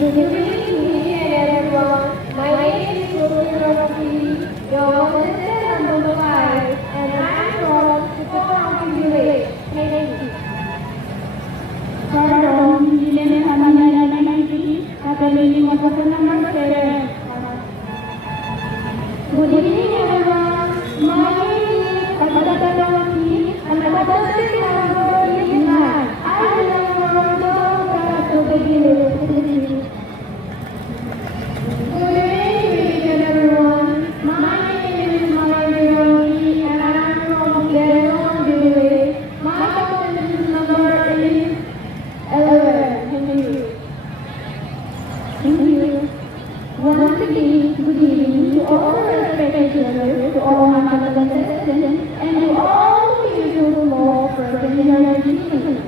Good evening, everyone. My name is Rosie, your contestant number 5, and I'm from Sukhothai Village, Tennessee. From Jillian Family, Catholic number 7. Good evening, everyone. My name is Rosie, and my contestant number is 9. I belong from the village, Tennessee. Good evening, everyone. My name is Rosie, and I'm from the village. My contestant number is 11. Thank you. Once again, good evening to all respected judges, to all my contestants, and to all who usually more present in our meeting.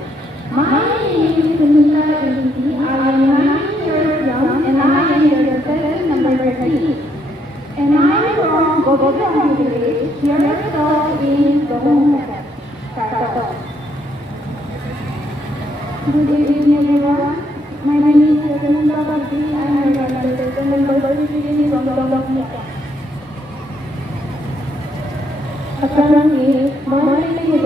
My name is Sunita Inti. I am 9 years young, and I am the contestant number 13. And I am from Gogothong Village, here in Donghae, Karachi. Good evening, everyone. My name is Sunita Inti. I am the contestant number 13 from Donghae. Apparently, my name is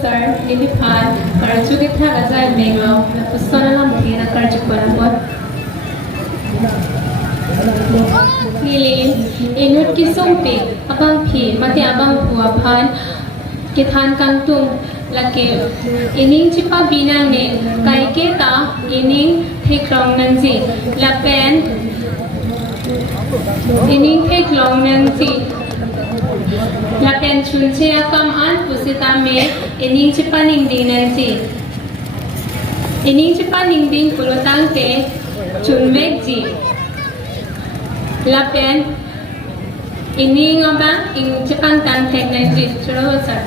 Sir, Lilipan, Karajugit Hagazai Mengo, Pusana Lamina Karjupanapot. Nili, Inut Kisumpi, Abang Pi, Mati Abang Puapan, Kithan Kantung, Lake, Ining Chipa Binane, Kaiketa, Ining Teklong Nanzi, Lapen, Ining Teklong Nanzi. Lapen chunche akam an pusita me ining chipa ningding nanti. Ining chipa ningding pulutang te chunmek ji. Lapen ining oba ing chipang tang tek nanti. Churo sir.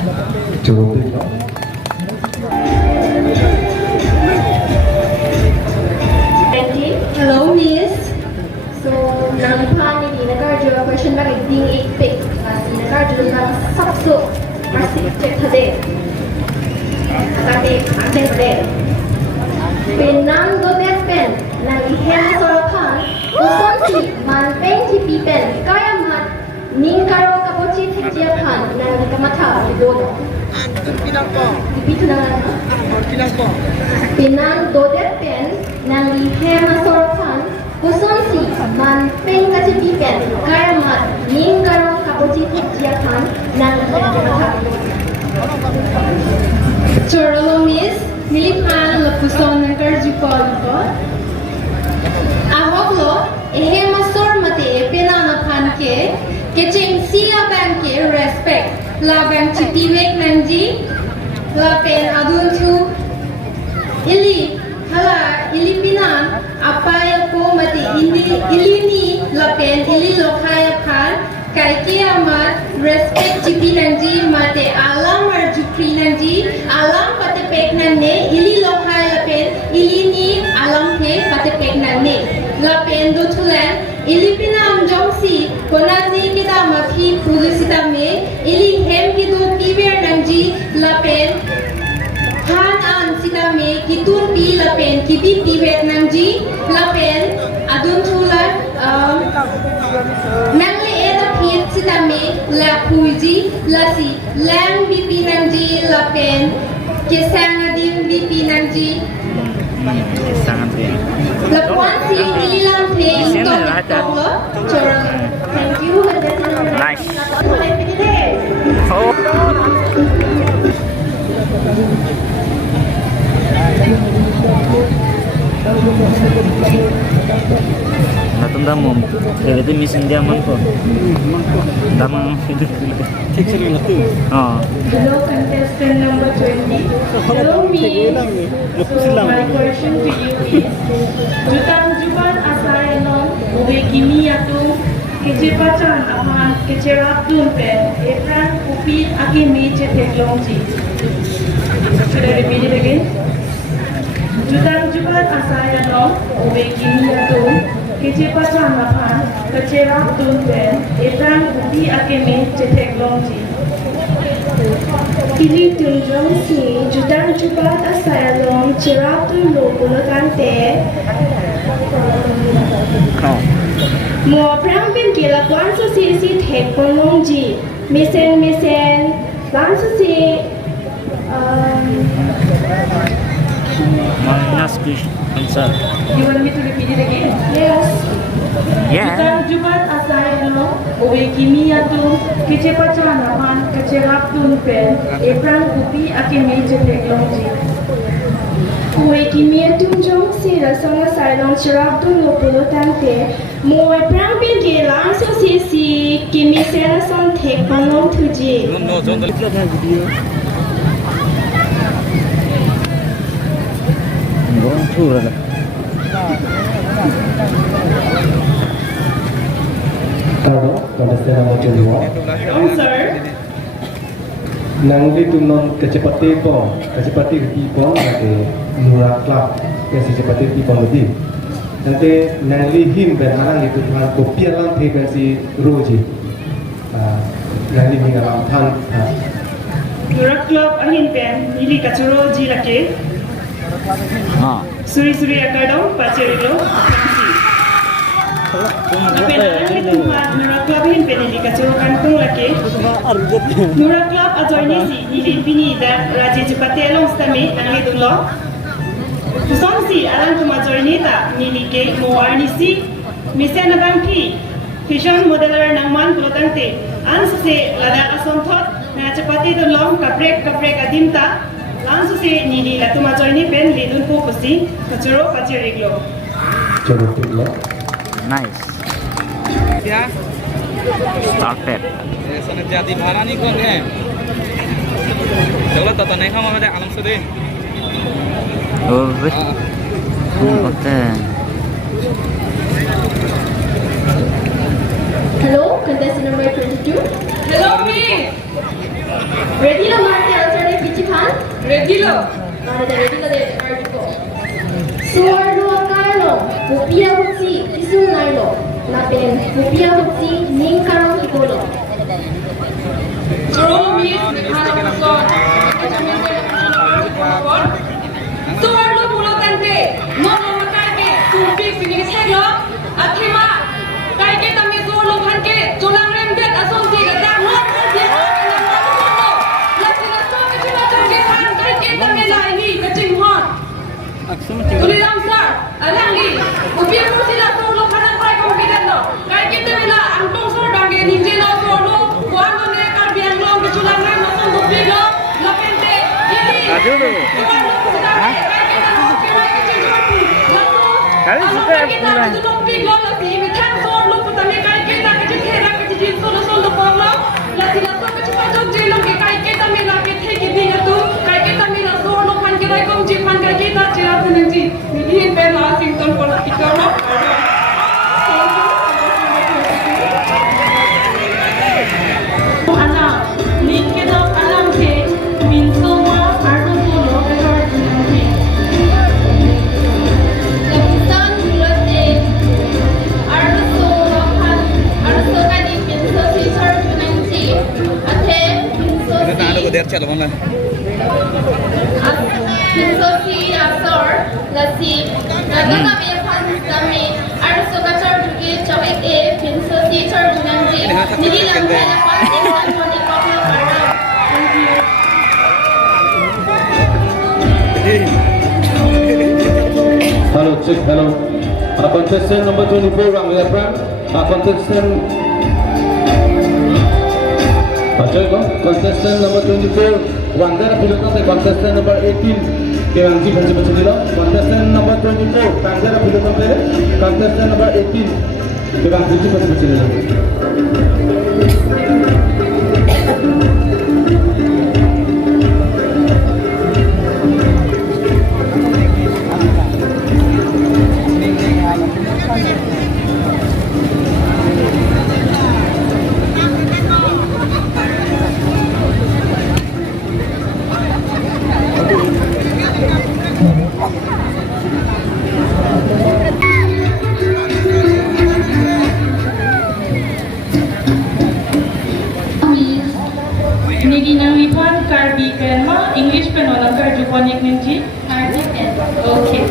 Hello, Miss. So, nangipani ni nagarjo question ba ding 8 pick. Nagarjo na sakso masih cek tade. Tapi angin tade. Penang do pen na ihen sorokan uson si manpen si pipen kaya mat ning karo kapochi tekjia pan na kamata bodo. Ipitu na Penang do pen na ihen sorokan uson si manpen kasi pipen kaya mat ning karo kapochi tekjia pan na kamata. Chorolo Miss Nilipan Lapuson ng Karjupol ko. Ahok lo, ehe masor mati pinanapan ke, keching siya bang ke respect, la bang chitiwek nanji, la pen adun tu, ili, hala, ili pinan, apaya ko mati, ili ni, la pen, ili lokaya pan, kay kiamat, respect chipi nanji, mati alam arjupri nanji, alam pati pek nanne, ili lokaya pen, ili ni alam he pati pek nanne. La pen do tulen, ili pinam jomsi, konati kita mafi pulisita me, ili hem kitu piber nanji, la pen, han an sita me, kitun pi la pen, kibi piber nanji, la pen, adun tulan, nangle eta pit sita me, la puji, la si, lang bibi nanji, la pen, ke sangading lipi nanji. Sangat ya. Lapuan si ilang pay tok lo. Thank you. Nice. Oh. Natanda mo, kaya mission dia man ko. Tamang hidup. Oh. Hello, contestant number 20. Hello, me. So, my question to you is, Jutang Juban Asayano, Ubekimi Yatu, Kejepacan Aman, Kejerapun Pen, Efran Upi Akimi Cheteklongji. Should I repeat it again? Jutang Juban Asayano, Ubekimi Yatu, Kejepacan Aman, Kejerapun Pen, Efran Upi Akimi Cheteklongji. Kili tunjong si Jutang Jubat Asayalong Chirapun Lokulotante Mo Prang Bin Gila Kwan Su Si Si Tek Pongong Ji Misen Lan Su Si Minus fish answer. You want me to repeat it again? Yes. Yeah. Jutang Jubat Asayalong Uwekimi Yatu Kejepacan Aman Kejerapun Pen Efran Upi Akimi Cheteklongji Uwekimi Tunjong Si Rasona Sailong Chirapun Lokulotante Mo Efran Bin Gila Su Si Si Kimi Serason Tek Pongong Tuji Orang tua lah. Hello, contestant number 21. Answer Nangli tunon kecepatan pon nanti muraklah yang secepatnya pon lebih. Nanti nangli him berharang itu tuhan kopi alam tekan si roji. Nangli mengalam tan. Murak Club Ahin Pen Nili Kachuro Ji Lake Ah. Suri Akadong Pacherilo Napenaran itu Murak Club Ahin Pen Nili Kachuro Kantong Lake Murak Club Ajoini Si Nili Pini Dan Raji Jepate Long Stame Nangli Dunglo Kusong Si Alang Kumajoini Ta Nili Ke Moarni Si Misian Nabangki Fashion Modeler Nangman Kulotante Ansu Se Lada Asontot Na Jepate Dunglo Kaprek Adimta Langsung si Nili Latu Majoini Pen Lidun Po Pusi Kachuro Pachiriglo Coba dulu. Nice. क्या Started. सने जाति भाड़ा नहीं कौन है चलो तो नहीं खाओ हमारे आलम से दे Oh, wait. Okay. Hello, contestant number 22. Hello, me. Ready lo marke answer de Pichipan? Ready lo. Ready lo de article. Suar lo akalo, upia hutsi isun nailo. Napen upia hutsi ning karong ikolo. True means Hanason. Suar lo bulotante. Mono makake. Tumpi sini seglo. Athima. Kaike tami suar lo bhanke. Tulang remdet ason si gadak lo. Tulilang sir, alangi, upian mo sila solo kanang pray kung kinano. Kahit kita nila, ang tong sir, dangi ninja lo solo, kuhan mo niya karbiyan lo, bisulang na mo sa lupig lo, lapente, hindi. Aduh. Kali suka pulang. Lupig lo, lasi, imitan solo, putami kahit kita, kasi kera, kasi jin solo po lo, lasi na so, kasi pajog jilo, kahit kita nila, kahit hindi na to, kahit kita nila solo, pan kita kong jipan, kahit kita, sila nanti milihin pen Washington politika lo. Anak, nin kita alam ke min semua ardo solo error nanti. Keputusan bulatnya arso kadi pinso si sir nanti. Ate pinso ini tak ada si kau chat mana pinso si asor lasi. Lagu kami akan kami arso kacau juga cawek pinso si sir nanti. Jadi lambat apa sih yang mau dikoplo para? Thank you. check, hello. Contestant number 24, Ranglia Pram. Contestant. Contestant number 24, Wangara Pilota, contestant number 18, Keranji Bhaji. Contestant number 24, Wangara Pilota, contestant number 18, Keranji Bhaji. Nigi nang lipon Karbi Grandma English penolang Karjuponik Ninji Okay.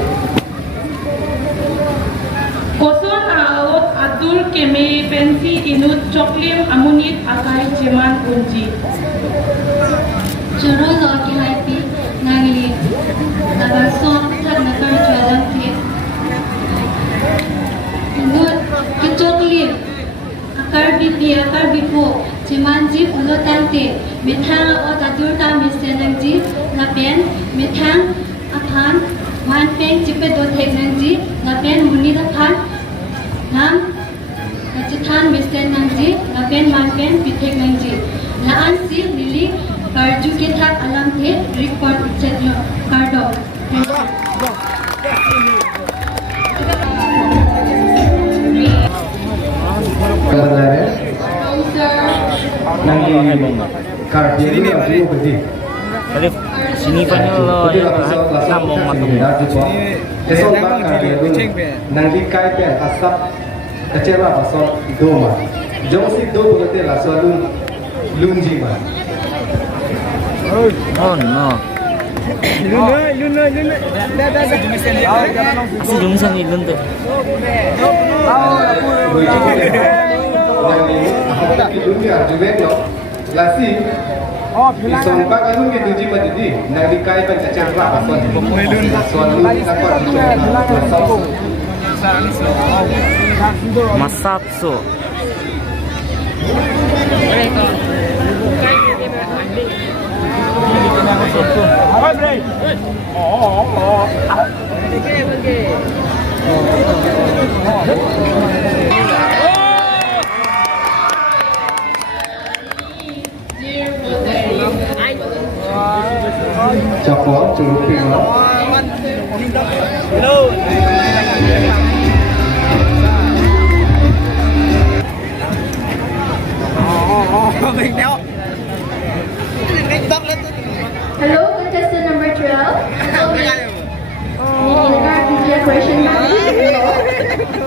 Koson aot Abdul Keme Pensi Inut Choklim Amunit Akai Jeman Unji. Juro loki haipi nangli nabason tak nakar jalan ke. Inut kecoklim akar bipo cuman jip ulotan te mithang o tadur ta misenang jip lapen mithang aphan man peng jipe do theknang jip lapen muni da phan nam kachithan misenang jip lapen man peng pitheknang jip laan si lili karju ke thak alam the record chetlo kardo Nanti kardi ini aku beli. Tadi sini pa nyo sambong matong. Esok bang kardi itu nanti kai pen asap kecewa pasal doma. Jom si do berarti lah soalun lunji mah. Oh no. Luna. Si Jungsan ilun tu. Yang ini dunia juga lo. Lasi. Isompak ilun ke tuji majdi. Nanti kai pen kecewa pasal soalun apa? Masapso. Coklat, celupin lo. Hello, contestant number 12. Question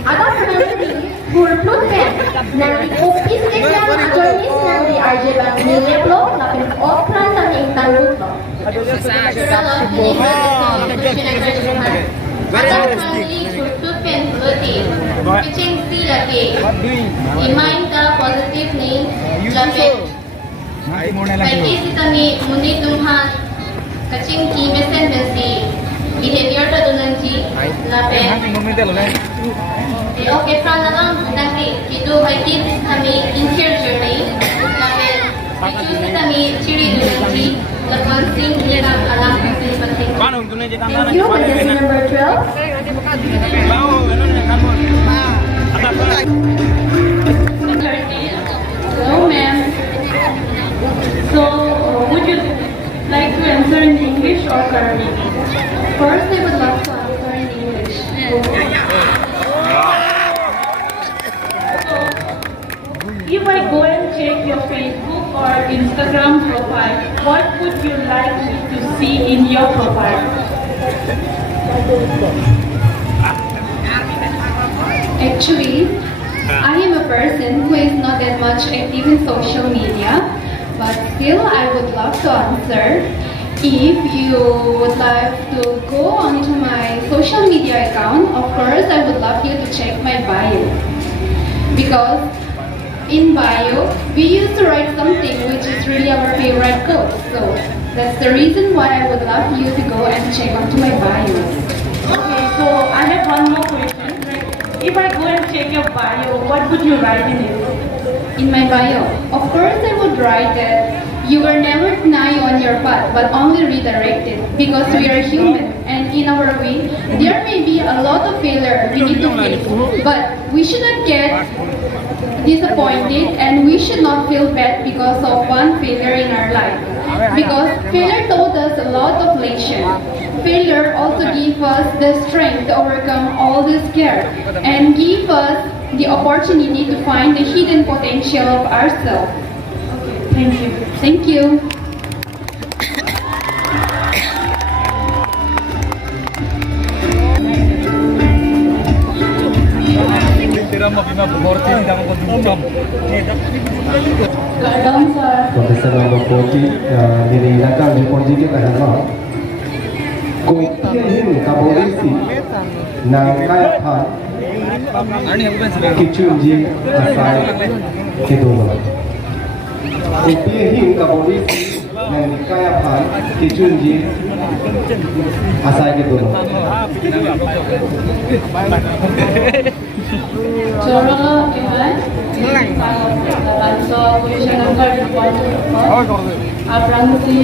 Ada penalti berplukan nanti ofis ekran ajonis nanti RJ Bank Nileblo lapin opran nanti intan luto. Ada penalti berplukan berarti pitching si lagi. Imain ta positif ni lapin. Baiki si tani muni tumhan kacing ki mesen besi. Behavior ta dunanji lapen okay prana lang nanti kitu haikin kami interior journey lapen itu kami ciri dunanji lapansing yang alam kasi penting. Thank you contestant number 12. Hello ma'am. So would you like to answer in English or Arabic? First, I would love to answer in English. If I go and check your Facebook or Instagram profile, what would you like me to see in your profile? Actually, I am a person who is not that much active in social media, but still I would love to answer. If you would like to go onto my social media account, of course I would love you to check my bio. Because in bio, we used to write something which is really our favorite quote. So that's the reason why I would love you to go and check onto my bio. Okay, so I have If I go and check your bio, what would you write in it? In my bio, of course I would write that you were never denied on your path, but only redirected, because we are human, and in our way, there may be a lot of failure we need to face, but we should not get disappointed, and we should not feel bad because of one failure in our life, because failure taught us a lot of lessons. Failure also gives us the strength to overcome all the scare and give us the opportunity to find the hidden potential of ourselves. Thank you. Thank you. Profesor nombor 40 diri datang di Ponjiki Kahana. Kopi ini kabolisi nang kaya pan kicunji asai kedua. Kopi ini kabolisi nang kaya pan kicunji asai kedua. Joro Iman, Banso question number 1. Abransi,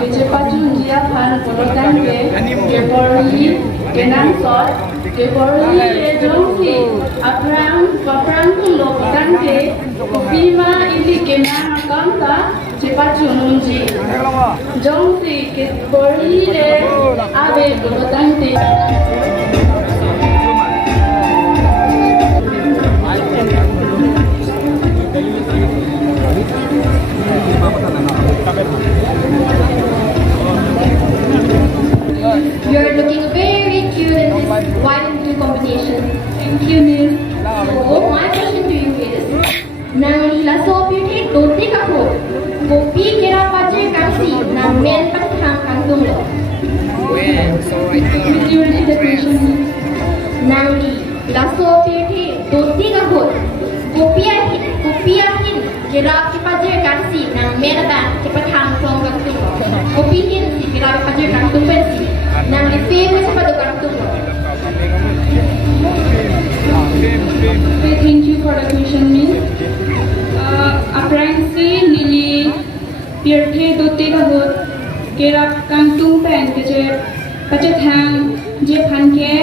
Kecepatan dia pan kolotan ke, Kepori, Kenansot, Kepori Jongsi, Abrang tu lokutan ke, Kopima ini Kenan Kamta, cepat jununji, Jongsi Kepori Abe kolotan ke. You are looking very cute in this white and blue combination. Thank you, Miss. So my question to you is, nang laso beauty doti kako, kopi kira paje kasi nang men pathang kantung lo. Could you repeat the question, Miss? Nang laso beauty doti kako, kopi ahin kira paje kasi nang men pathang kantung lo. Kopi hin si kira paje kantung pensi. Nang famous pada kantung lo. Okay, thank you for the question, Miss. Apransi nili pirthe dote ka hot kera kantung pen ke je pachathang je phanke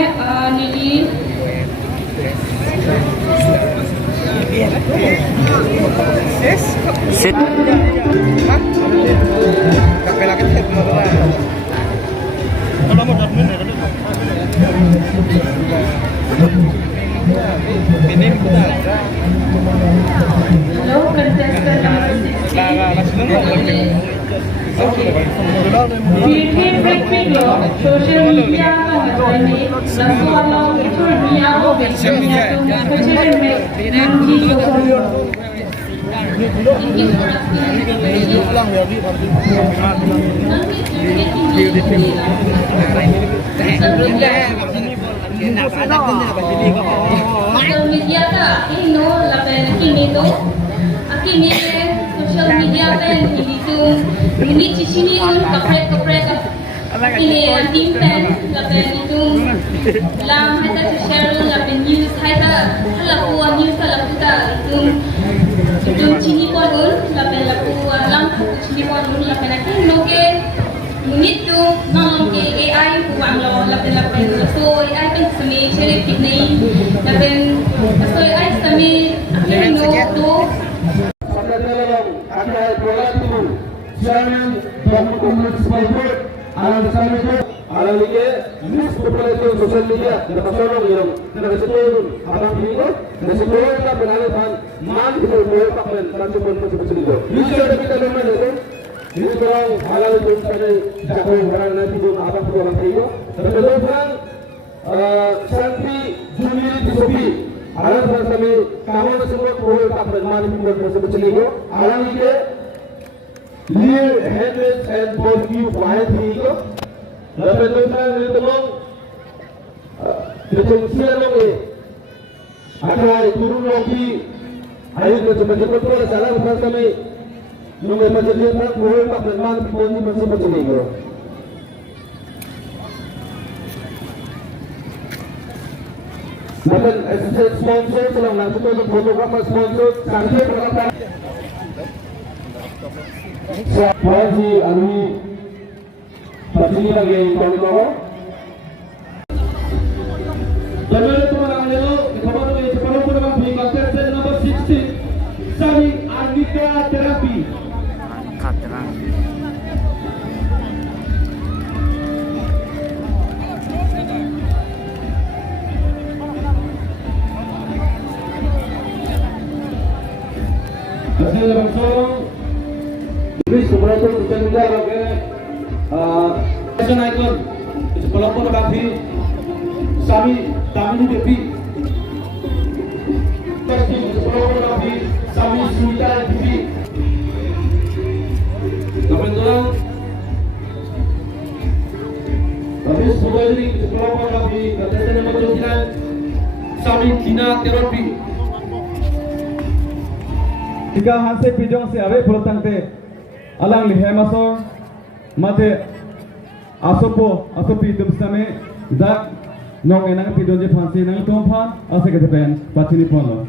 nili Sit. Hello, contestant number 16. Pirthe breaking law, social media ka hatani, laso law ithur niya ho bechiya tum kachere me nanji social. Social media ka ino laban kini to akini social media pen itu ini cicini un kapret ini tim pen laban itu lam hata share laban news hata laku news laku ta itu cini pon un laban laku lam cini pon un laban akini ke Unit tu nolong ke AI buang lo lapen so AI pen semi cari fitness lapen so AI semi akhirnya no tu Sampai dalam ada bola itu jangan bangun sebagai alam bersama itu alam ini news populasi sosial media dan pasal yang kita sebut alam ini dan sebut kita beralasan man itu boleh pakai dan sebut itu bisa kita dengar itu ini orang halal itu pada jatuh orang nanti pun apa pun orang itu betul orang santri juli di sopi alam bersama kamu semua boleh pakai man itu boleh sebut itu alam ini Lear, headless, and both you quiet here. Dapat tulisan ini tolong tercengsian lagi. Akan turun lagi. Ayo kita cepat-cepat pula salah lepas kami. Nunggu macam dia tak boleh tak berman pun ni masih macam ni. Bahkan sponsor telah langsung untuk fotografer sponsor sanksi perkataan. Puji Alwi Pasini lagi kami bawa. Lalu teman ang lelo ikaw ni separuh pun ang contestant number 16 Sami Anvika Therapy. Angkat tenang. Hasil langsung Luis Subrato Kucing Muda lagi fashion icon separuh pun kami Sami Tamini Devi. Fotografi Sami Sultan TV. Kapan orang? Habis Subadri fotografi contestant nomor 29 Sami Tina Therapy. Jika hanse pijong se awe protangte alang lihemasor mate asopi dubsame dak nong enang pidon je phansi nang tomphan ase ke pen pachini pono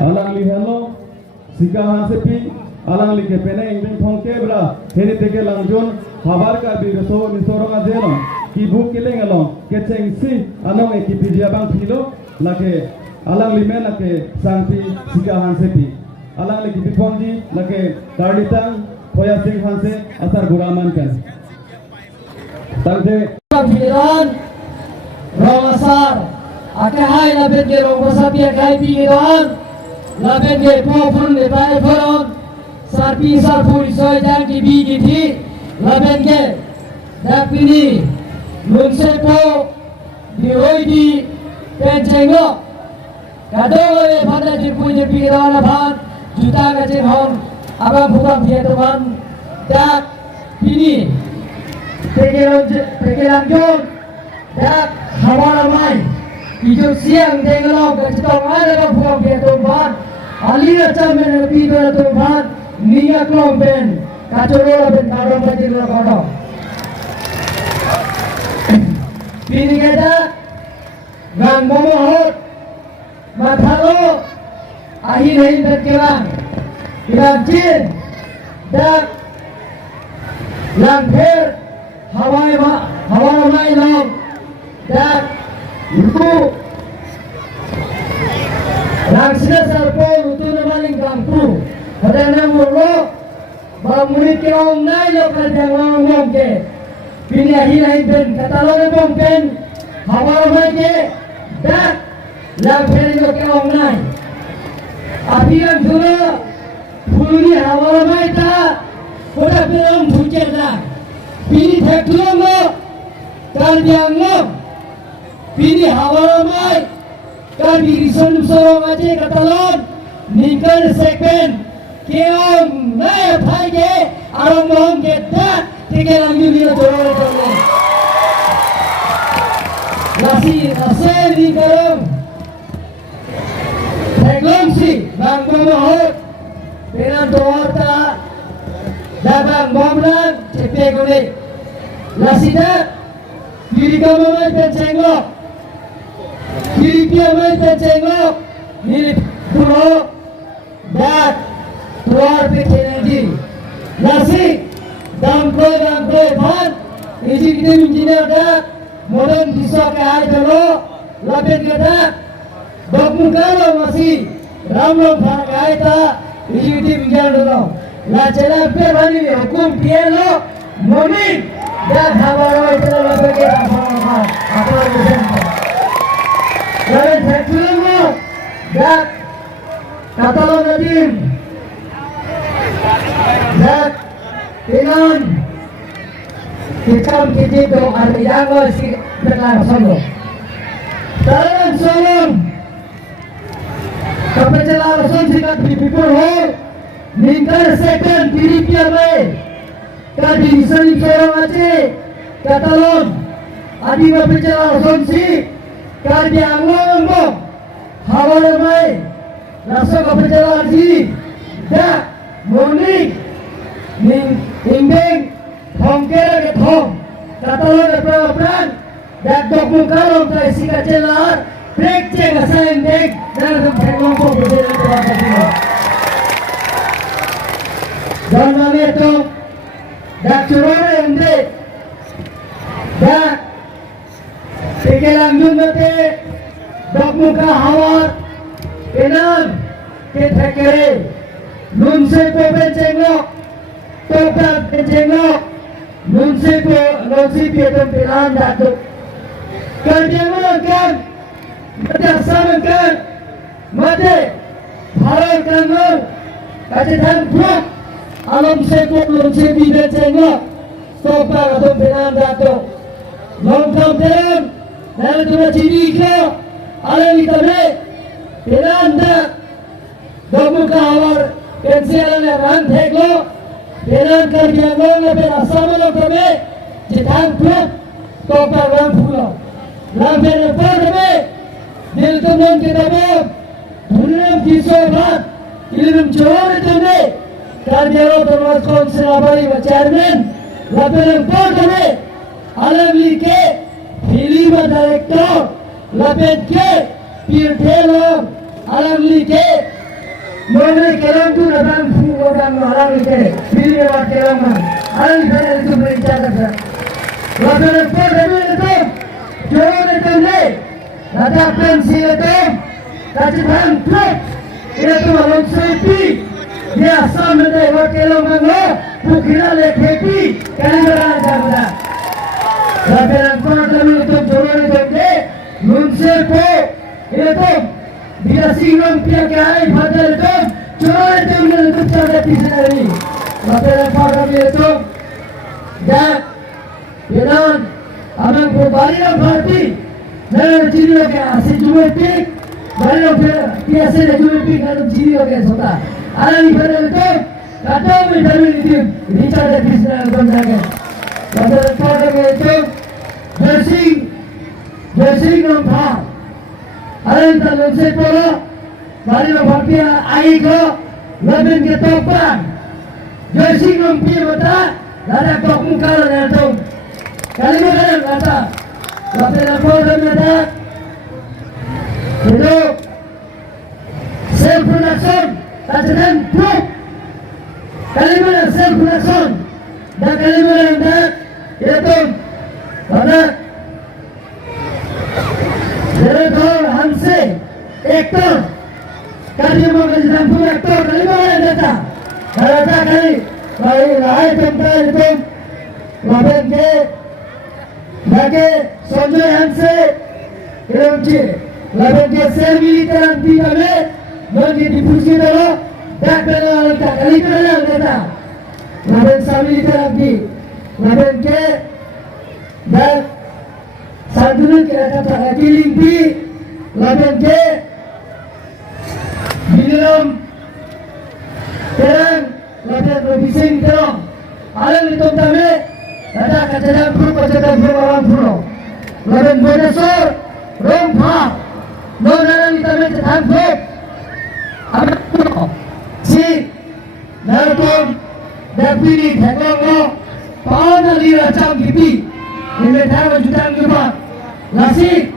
alang li hello sika hanse pi alang li ke pene ingben phongke bra heni teke langjon habar ka bi so nisoronga jelo ki bu kileng along ke cheng si anong e ki pijia bang philo lake alang li men lake sangpi sika hanse pi alang li ki ponji lake tarlitang hoya sing hanse asar guraman kan tangte Pikiran Romasar Akahai labet ke Romasar Akahai pikiran Labet ke Pofun Lepai Foron Sarpi Sarpuri Soy Jang Kibi Kiti Labet ke Dapini Lunsepo Dihoidi Pencengo Kadole Pada Jipunya pikiran Abad Juta Gajeng Hon Abang Bukam Vietnaman Dak Pini Pikiran Jon dak hawara mai hidup siang dengelok kecetong ada ke buang Vietnaman alira camen pidora Tuhan niya klong ben kacorola ben karong kajirla kodok pini keda gang momohot mathalo ahin berkirang kirang cin dak langher hawara mai long dak itu langsina sarpo itu namaling kampu ada nama lo bamurit ke ong nai lo kadang ngomong ke pilih ahi ben kata lo ngomong ken hawara mai ke dak langferi lo ke ong nai api yang dulu puluni hawara mai ta koda belum bujer dah pilih teklong lo kalbiang lo Pini hawara mai kan birisan sorong aja katalon ningkar segmen keong naya thai ke arong mohon ke dak tiga lagi dia jorong jorong lasi asal ningkarong teglong si bang mohon dengan doa dabang bomran cepe gule lasi dak diri kamu mai pencenggok kiri dia mai pencenggok nilip pulau dak keluar energi nasi damkoi ban iji kita engineer dak modern bisa ke hai dulu lapet ke dak bakmukalo masih ramlong phang hai ta iji kita engineer dulu la chela pe bani hukum pielo morning dak hawara itu lapet ke apa urusan Lain seksualmu dak katalog natin dak dengan Kikam kitito ariyango si Deklar Solo Taran Solong Kapacalar Son sikat people hall Ningkar second Piripia Bay Kadi Salim Sorong Aceh Katalog Adi Kapacalar Son si Kadi Anglo Hawara Bay Laso Kapacalar si Dak Monik Nimbeng Hongkera ke thong katalog na prapan dak dokmukarong kay si kacelar break cek asain break dan teknologi ko betul betul. Dan kami itu dak curore ende dak pekelang mate dok muka hawat enam ke thekere nun se ko bencengok total bencengok nun se ko nosi pietam pelan dak kerjaan mate asaman mate bharat kanong kajian blok alam seko lonse bibe cengo topa atom benan dato long kam teram nara tuna chini ko alam itame benan da domu ka awar pensela ne ran theklo benan kar jango ne pe asamalo kame jitang blok topa ram phulo ram bere parbe dil tumon kitabo dhunam kiso bhat ilm chore tune Kardiaro Termas Council Abari wa Chairman Lapen Portame Alam Like Film Director Lapen Ke Pir Thelo Alam Like Mone Kelam tu Lapan Fu Orang Alam Like Film Award Kelam Alam Like itu berbicara Lapen Portame itu Jauh itu ne Nada pensi itu Kajian truk itu Alam Sweepi dia sama deh wakil orang bukira lekhepi kalian ada tapi orang kami itu jodoh itu deh munse ko itu bila singgah pihak yang fajar itu jodoh itu menurut cara tisari tapi orang kami itu dah benar aman ko bari orang parti nara ciri lagi asyik jual pik bari orang biasa deh jual pik nara ciri lagi soda Alam itu kata menjadi itu bicara bisnis orang kata kata itu dressing nampak alam dalam sekolah bari bapia aiko lebih ketopan dressing nampi bata ada kok muka ada tu kali mana kata bapia apa ada itu self production kajian blok kalimat self production dan kalimat anda itu pada director Hanse actor kalimat kajian blok actor kalimat anda kata kali baik lahir tempat itu lapan ke bagi Sanjay Hanse itu lapan ke sel militer anti kami Mungkin dipuji dulu, dak benar tak kali benar kata. Lain sambil lagi, lain ke dak satu kata tak kilingpi, lain ke bilam terang, lain lebih terang. Alam itu kami, kata kata guru kata guru orang guru. Lain bonusor, rompa, non kami terangkap. Si Narkom Dapini Thekonglo Pawana Lira Cham Gipi Ini Thara Jutang Gipa Nasi